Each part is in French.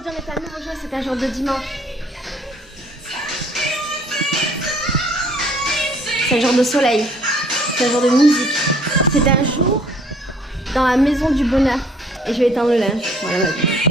aujourd'hui on est à nouveau jour, c'est un jour de dimanche. C'est un jour de soleil, c'est un jour de musique. C'est un jour dans la maison du bonheur. Et je vais éteindre le linge. Voilà ma vie.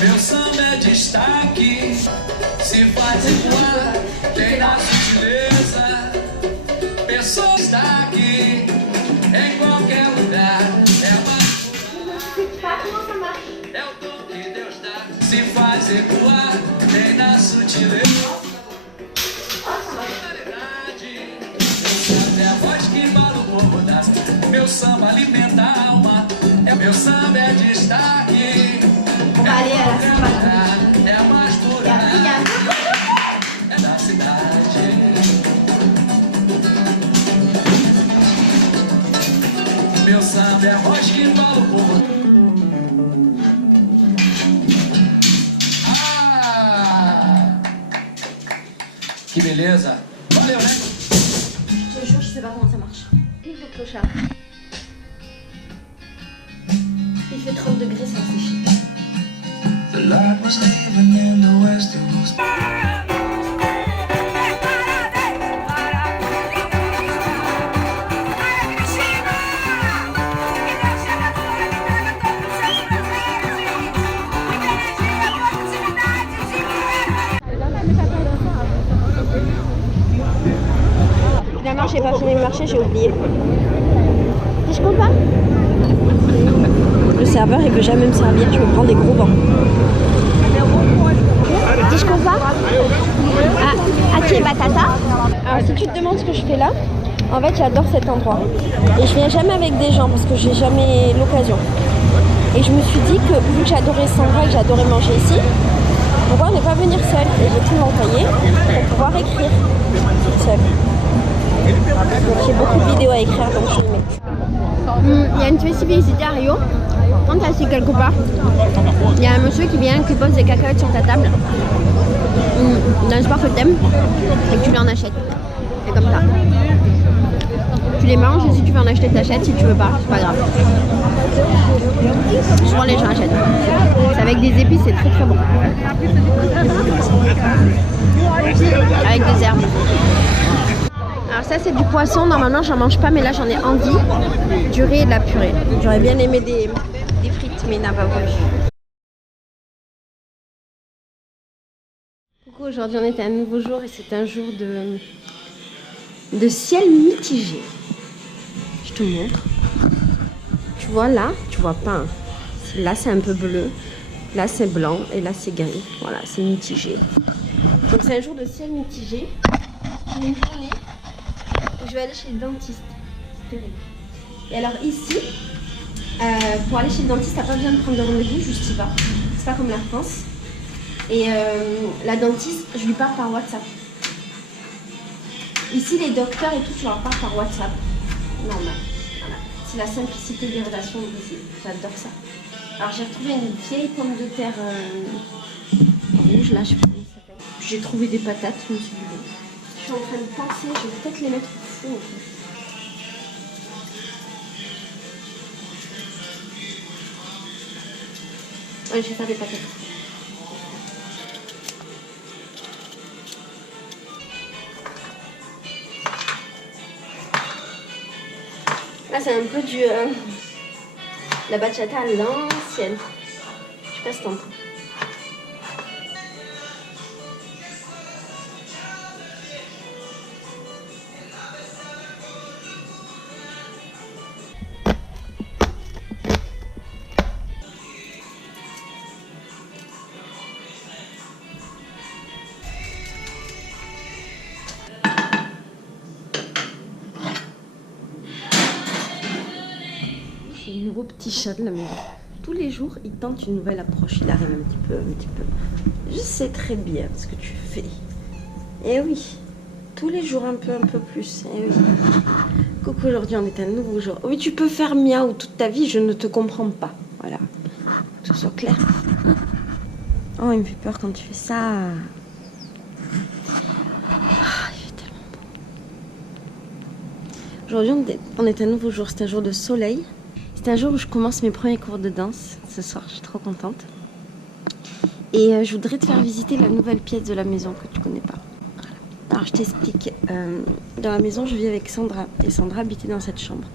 Meu samba é destaque, se faz igual, tem na sutileza. Pessoa destaque, em qualquer lugar. É o dom que Deus dá. Se faz igual, tem na sutileza. É a voz que embala o povo das. Meu samba alimenta a alma. É meu samba é destaque. É a mais pura, é da cidade. Meu samba é a voz que embala o povo. Ah! Que beleza! Valeu, né? Je te jure, je sais pas comment ça marche. Vive le clochard. Il fait 30 degrés, ça c'est chic. The light was leaving in the western. Finalement, j'ai pas fini de marcher, j'ai oublié. Et je compte pas. Le serveur, il veut jamais me servir, je me prends des gros bancs. Je compte pas. Aki Batata. Alors, si tu te demandes ce que je fais là, en fait, j'adore cet endroit. Et je viens jamais avec des gens parce que j'ai jamais l'occasion. Et je me suis dit que vu que j'adorais Sandra et que j'adorais manger ici, pourquoi ne pas venir seule? Et j'ai pris mon cahier pour pouvoir écrire seule. J'ai beaucoup de vidéos à écrire, donc je les mets. Il y a une spécificité à Rio. Quand tu es assis quelque part, il y a un monsieur qui vient, qui pose des cacahuètes sur ta table dans un sport que tu aimes et que tu lui en achètes. C'est comme ça. Tu les manges et si tu veux en acheter, t'achètes. Si tu veux pas, c'est pas grave. Souvent les gens achètent. C'est avec des épices, c'est très très bon. Avec des herbes. Alors ça c'est du poisson, normalement j'en mange pas mais là j'en ai envie. Du riz et de la purée. J'aurais bien aimé des frites mais il n'a pas voulu. Coucou, aujourd'hui on est à un nouveau jour et c'est un jour de ciel mitigé. Je te montre. Tu vois là, tu vois pas. Là c'est un peu bleu, là c'est blanc et là c'est gris. Voilà, c'est mitigé. Donc c'est un jour de ciel mitigé. J'ai une journée. Je vais aller chez le dentiste. C'est terrible. Et alors ici, pour aller chez le dentiste, t'as pas besoin de prendre de rendez-vous, juste y vas. C'est pas comme la France. Et la dentiste, je lui parle par WhatsApp. Ici, les docteurs et tout, tu leur parles par WhatsApp. Normal. Voilà. C'est la simplicité des relations ici. J'adore ça. Alors j'ai retrouvé une vieille pomme de terre rouge, là, je sais pas comment ça s'appelle. J'ai trouvé des patates, je me suis dit bon. Je suis en train de penser, je vais peut-être les mettre au four. Ouais, je vais faire des patates. Là, c'est un peu du la bachata à l'ancienne. Je sais pas si t'entends. C'est le nouveau petit chat de la maison. tous les jours, il tente une nouvelle approche. Il arrive un petit peu. Je sais très bien ce que tu fais. Eh oui, tous les jours un peu plus. Eh oui. Coucou, aujourd'hui on est un nouveau jour. Oui, tu peux faire miaou toute ta vie, je ne te comprends pas. Voilà, que ce soit clair. Oh, il me fait peur quand tu fais ça. Ah, il fait tellement beau. Aujourd'hui on est un nouveau jour, c'est un jour de soleil. C'est un jour où je commence mes premiers cours de danse. Ce soir, je suis trop contente. Et je voudrais te faire visiter la nouvelle pièce de la maison que tu connais pas. Voilà. Alors je t'explique. Dans la maison, je vis avec Sandra. Et Sandra habitait dans cette chambre.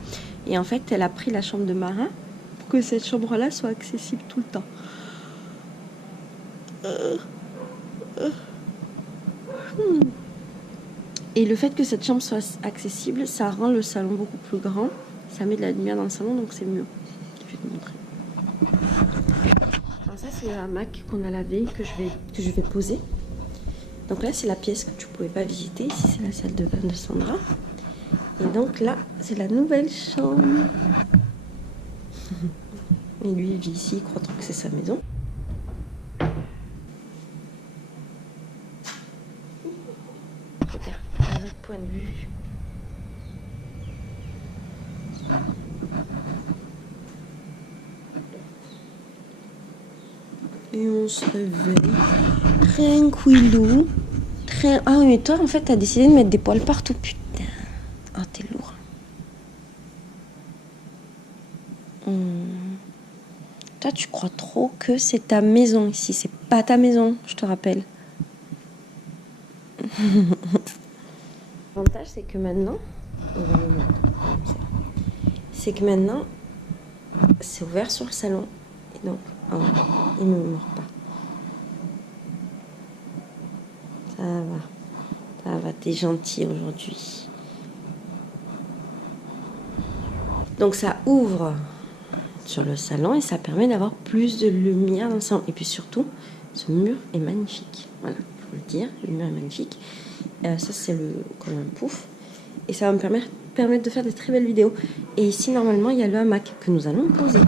Et en fait, elle a pris la chambre de Marin pour que cette chambre-là soit accessible tout le temps. Et le fait que cette chambre soit accessible, ça rend le salon beaucoup plus grand. Ça met de la lumière dans le salon, donc c'est mieux. Je vais te montrer. Alors ça, c'est le hamac qu'on a lavé, que je vais poser. Donc là, c'est la pièce que tu pouvais pas visiter. Ici, c'est la salle de bain de Sandra. Et donc là, c'est la nouvelle chambre. Et lui, il vit ici, il croit trop que c'est sa maison. Regarde, un autre point de vue. Et on se réveille. Tranquillou. Ah oui, mais toi, en fait, t'as décidé de mettre des poils partout, putain. Oh, t'es lourd. Toi, tu crois trop que c'est ta maison ici. C'est pas ta maison, je te rappelle. L'avantage, c'est que maintenant... c'est ouvert sur le salon. Et donc, oh, il ne me mord pas. Ça va, t'es gentil aujourd'hui. Donc ça ouvre sur le salon et ça permet d'avoir plus de lumière dans le salon. Et puis surtout, ce mur est magnifique. Voilà, il faut le dire, le mur est magnifique. Ça, c'est comme un pouf. Et ça va me permettre de faire de très belles vidéos. Et ici, normalement, il y a le hamac que nous allons poser.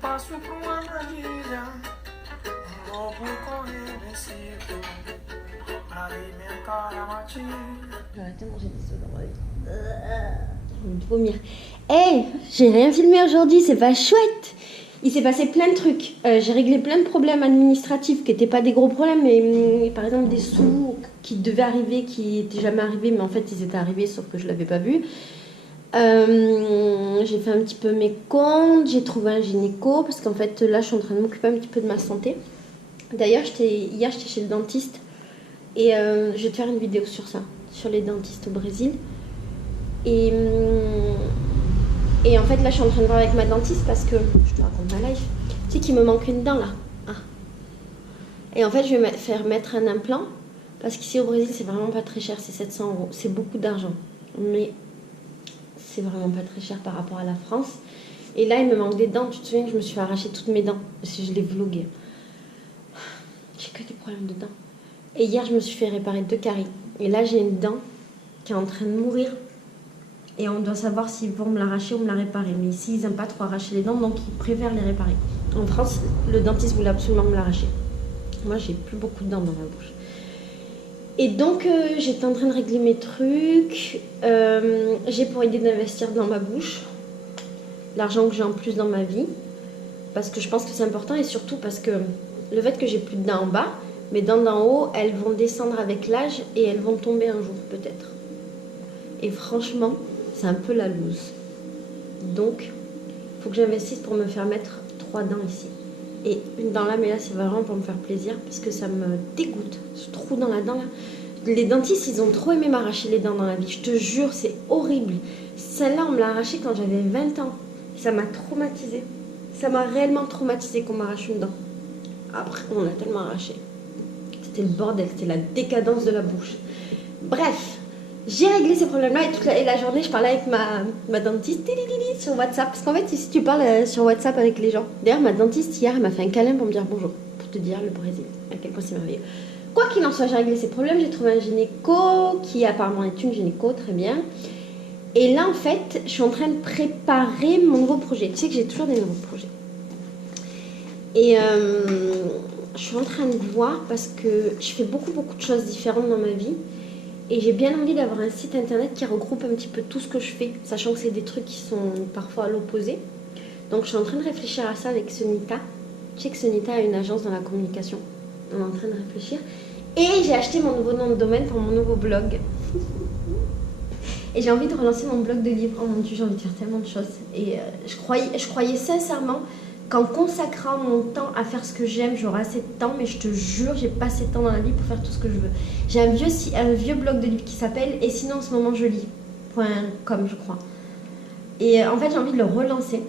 Passo por uma armadilha, lobo invencível, pra alimentar la matilha. J'ai arrêté de manger des œufs dans ma vie. J'ai envie de vomir. Hey, j'ai rien filmé aujourd'hui, c'est pas chouette. Il s'est passé plein de trucs. J'ai réglé plein de problèmes administratifs qui n'étaient pas des gros problèmes, mais par exemple des sous qui devaient arriver, qui n'étaient jamais arrivés, mais en fait ils étaient arrivés sauf que je l'avais pas vu. J'ai fait un petit peu mes comptes, j'ai trouvé un gynéco parce qu'en fait là je suis en train de m'occuper un petit peu de ma santé. D'ailleurs hier j'étais chez le dentiste et je vais te faire une vidéo sur ça, sur les dentistes au Brésil. Et en fait là je suis en train de voir avec ma dentiste parce que, je te raconte ma life, tu sais qu'il me manque une dent là. Ah. Et en fait je vais faire mettre un implant parce qu'ici au Brésil c'est vraiment pas très cher, c'est 700 €, c'est beaucoup d'argent. Mais c'est vraiment pas très cher par rapport à la France. Et là, il me manque des dents. Tu te souviens que je me suis arraché toutes mes dents parce que je l'ai vlogué. J'ai que des problèmes de dents. Et hier, je me suis fait réparer 2 caries. Et là, j'ai une dent qui est en train de mourir. Et on doit savoir s'ils vont me l'arracher ou me la réparer. Mais ici, ils n'aiment pas trop arracher les dents, donc ils préfèrent les réparer. En France, le dentiste voulait absolument me l'arracher. Moi, j'ai plus beaucoup de dents dans ma bouche. Et donc, j'étais en train de régler mes trucs. J'ai pour idée d'investir dans ma bouche. L'argent que j'ai en plus dans ma vie. Parce que je pense que c'est important et surtout parce que le fait que j'ai plus de dents en bas, mes dents d'en haut, elles vont descendre avec l'âge et elles vont tomber un jour peut-être. Et franchement, c'est un peu la loose. Donc, il faut que j'investisse pour me faire mettre 3 dents ici. Et une dent là, mais là c'est vraiment pour me faire plaisir parce que ça me dégoûte. Ce trou dans la dent là, les dentistes, ils ont trop aimé m'arracher les dents dans la vie. Je te jure, c'est horrible. Celle-là, on me l'a arrachée quand j'avais 20 ans. Ça m'a traumatisée. Ça m'a réellement traumatisée qu'on m'arrache une dent. Après, on l'a tellement arraché. C'était le bordel, c'était la décadence de la bouche. Bref, j'ai réglé ces problèmes-là et toute la journée, je parlais avec ma dentiste sur WhatsApp. Parce qu'en fait, si tu parles sur WhatsApp avec les gens. D'ailleurs, ma dentiste, hier, elle m'a fait un câlin pour me dire bonjour. Pour te dire le Brésil, à quel point c'est merveilleux. Quoi qu'il en soit, j'ai réglé ces problèmes. J'ai trouvé un gynéco qui apparemment est une gynéco, très bien. Et là, en fait, je suis en train de préparer mon nouveau projet. Tu sais que j'ai toujours des nouveaux projets. Et je suis en train de voir parce que je fais beaucoup de choses différentes dans ma vie. Et j'ai bien envie d'avoir un site internet qui regroupe un petit peu tout ce que je fais, sachant que c'est des trucs qui sont parfois à l'opposé. Donc je suis en train de réfléchir à ça avec Sonita. Tu sais que Sonita a une agence dans la communication. On est en train de réfléchir. Et j'ai acheté mon nouveau nom de domaine pour mon nouveau blog. Et j'ai envie de relancer mon blog de livres. Oh mon Dieu, j'ai envie de faire tellement de choses. Et je croyais sincèrement qu'en consacrant mon temps à faire ce que j'aime, j'aurai assez de temps. Mais je te jure, j'ai pas assez de temps dans la vie pour faire tout ce que je veux. J'ai un vieux blog de livres qui s'appelle « Et sinon en ce moment je lis » .com, je crois. Et en fait, j'ai envie de le relancer.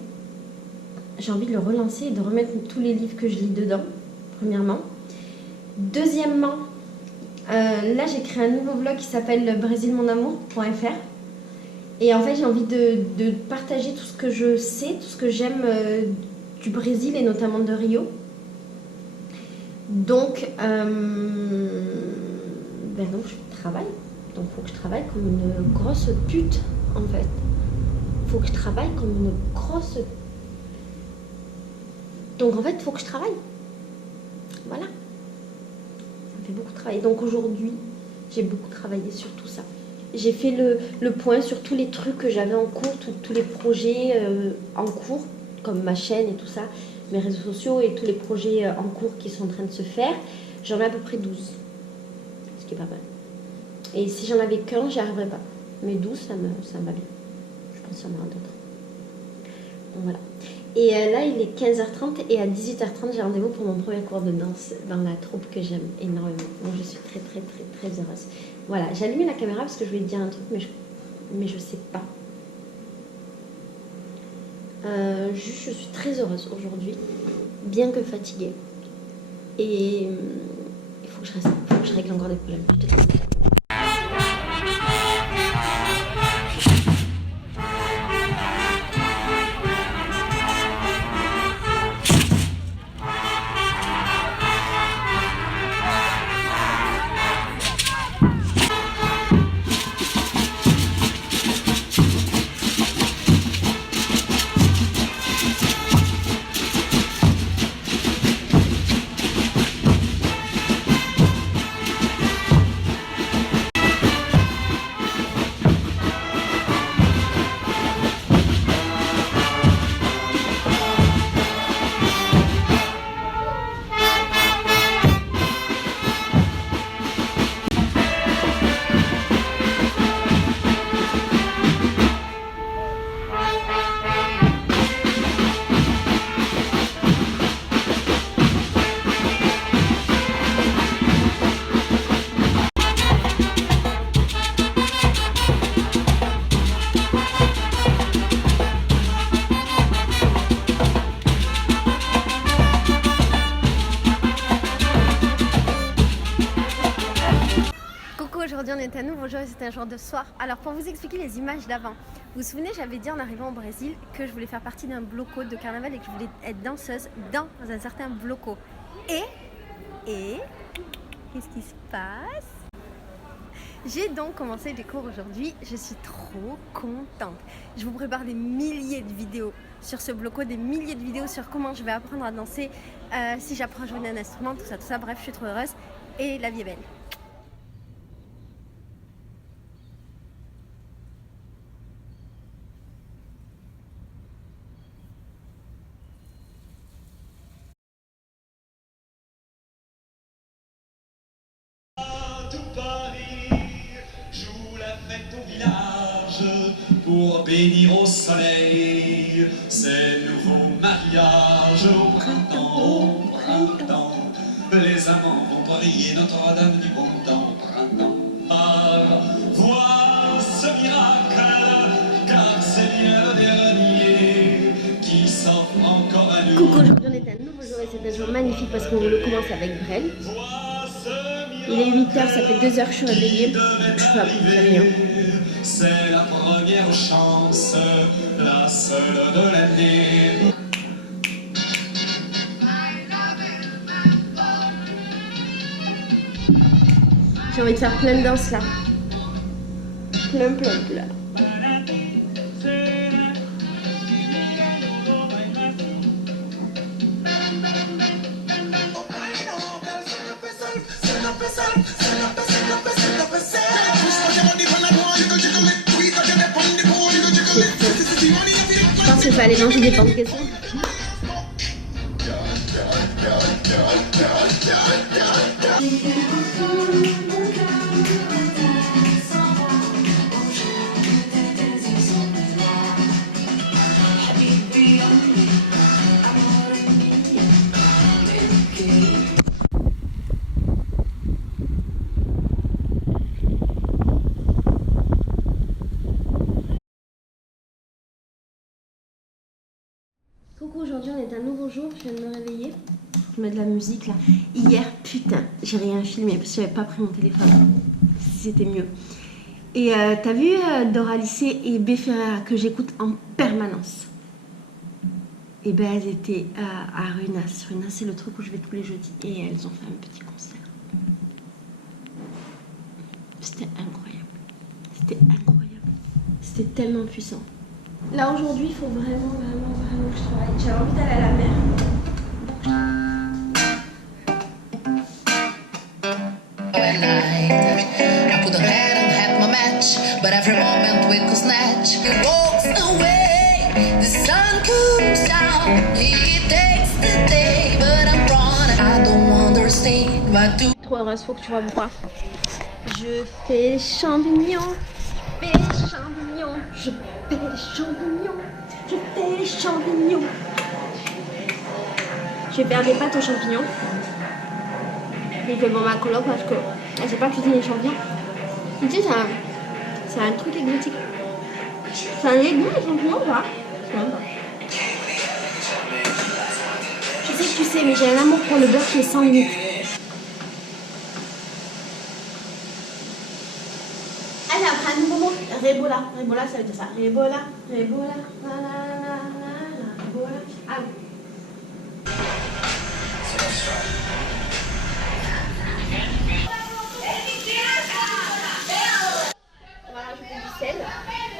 J'ai envie de le relancer et de remettre tous les livres que je lis dedans, premièrement. Deuxièmement, là j'ai créé un nouveau blog qui s'appelle brésilmonamour.fr. Et en fait, j'ai envie de partager tout ce que je sais, tout ce que j'aime du Brésil et notamment de Rio. Donc, donc je travaille. Donc, il faut que je travaille comme une grosse pute, en fait. Il faut que je travaille comme une grosse... Donc, en fait, il faut que je travaille. Voilà. Ça me fait beaucoup travailler. Donc, aujourd'hui, j'ai beaucoup travaillé sur tout ça. J'ai fait le point sur tous les trucs que j'avais en cours, tous les projets en cours, comme ma chaîne et tout ça, mes réseaux sociaux et tous les projets en cours qui sont en train de se faire. J'en ai à peu près 12, ce qui est pas mal. Et si j'en avais qu'un, j'y arriverais pas. Mais 12, ça me va bien. Je pense qu'il y en aura d'autres. Donc voilà. Et là, il est 15h30 et à 18h30, j'ai rendez-vous pour mon premier cours de danse dans la troupe que j'aime énormément. Donc je suis très, très, très, très heureuse. Voilà, j'ai allumé la caméra parce que je voulais te dire un truc, mais je sais pas. Juste, je suis très heureuse aujourd'hui, bien que fatiguée. Et il faut que je règle encore des problèmes. Je te laisse. Aujourd'hui on est à nouveau jour et c'est un jour de soir. Alors pour vous expliquer les images d'avant, vous vous souvenez, j'avais dit en arrivant au Brésil que je voulais faire partie d'un bloco de carnaval et que je voulais être danseuse dans un certain bloco. Et qu'est-ce qui se passe? J'ai donc commencé les cours aujourd'hui, je suis trop contente. Je vous prépare des milliers de vidéos sur ce bloco, des milliers de vidéos sur comment je vais apprendre à danser, si j'apprends à jouer d'un instrument, tout ça, bref, je suis trop heureuse et la vie est belle. Pour bénir au soleil ces nouveaux mariages au printemps, les amants vont briller Notre-Dame du bon temps, printemps. Coucou, aujourd'hui on est un nouveau jour et c'est un jour magnifique parce qu'on le commence avec Brel. Il est 8h, ça fait 2 heures que je suis réveillée. Je suis à peu près rien. C'est la première chance, la seule de l'année. J'ai envie de faire plein de danses là. Plein. Je pense que je vais aller manger des pancakes. Coucou, aujourd'hui on est un nouveau jour, je viens de me réveiller. Je mets de la musique là. Hier, putain, j'ai rien filmé parce que j'avais pas pris mon téléphone. C'était mieux. Et t'as vu Doralice et B. Ferreira que j'écoute en permanence. Et ben elles étaient à Runas. Runas c'est le truc où je vais tous les jeudis. Et elles ont fait un petit concert. C'était incroyable. C'était incroyable. C'était tellement puissant. Là aujourd'hui il faut vraiment que je travaille. J'avais envie d'aller à la mer. I could have had my match, but every moment we could snatch. He walks away, the sun comes down, he takes the day, but I'm wrong, I don't understand what to. Trop heureuse, faut que tu vois pourquoi. Je fais les champignons, je fais les champignons, je fais les champignons, je fais les champignons. Je vais faire des pâtes aux champignons. J'ai fait pour ma coloc parce que elle sait pas cuisiner les champignons. Tu sais, c'est un truc exotique. C'est un légume les champignons ou pas? Je sais même pas. Je sais que tu sais, mais j'ai un amour pour le beurre qui est sans limite. Ah, j'ai appris un nouveau mot. Rébola. Rébola, ça veut dire ça. Rébola. Rébola. Rébola. Ah oui. On va rajouter du sel.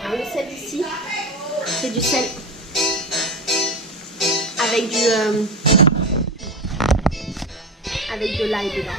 Alors, le sel ici, c'est du sel avec de l'ail dedans.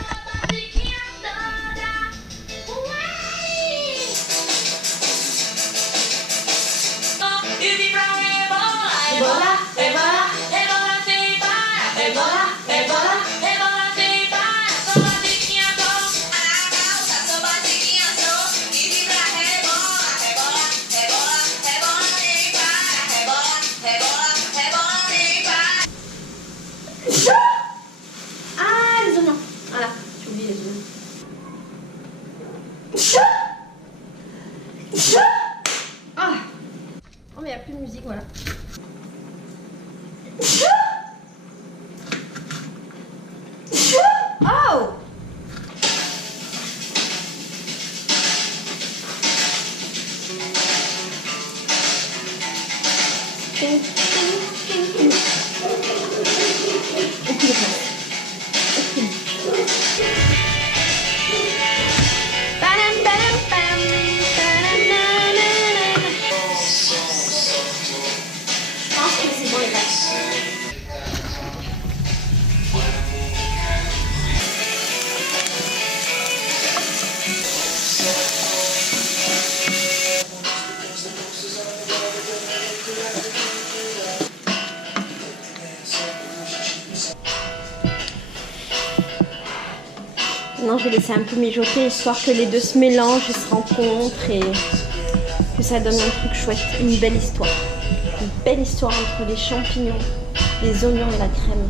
Ah, les oignons. Voilà, j'ai oublié les oignons. Ah. Oh, mais il n'y a plus de musique, voilà. Oh. Non, je vais laisser un peu mijoter histoire que les deux se mélangent et se rencontrent et que ça donne un truc chouette, une belle histoire. Une belle histoire entre les champignons, les oignons et la crème.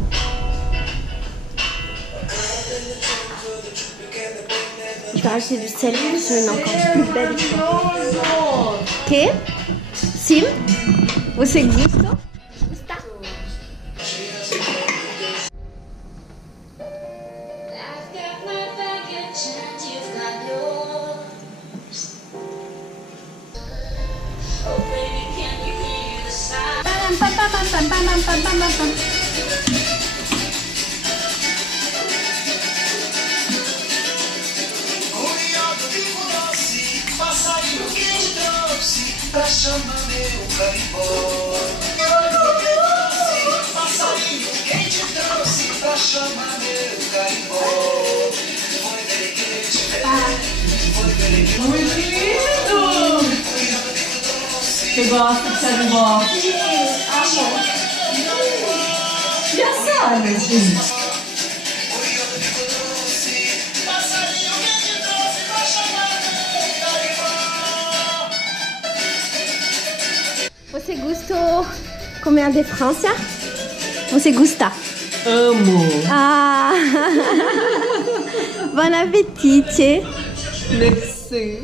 Je vais rajouter du sel, c'est une encore plus belle histoire. ¿Qué? ¿Sim? ¿Você gusta? ¿Gusta? Passarinho que te trouxe pra chamar meu carimbó. Passarinho que te trouxe pra chamar meu carimbó. Foi dele que te veio, foi dele que Muito lindo! Você gosta de carimbó? E a Sara, gente? passarinho que te trouxe pra chamar meu carimbó. Você gostou comer de França? Você gosta? Amo! Ah! Bon appétit! Merci!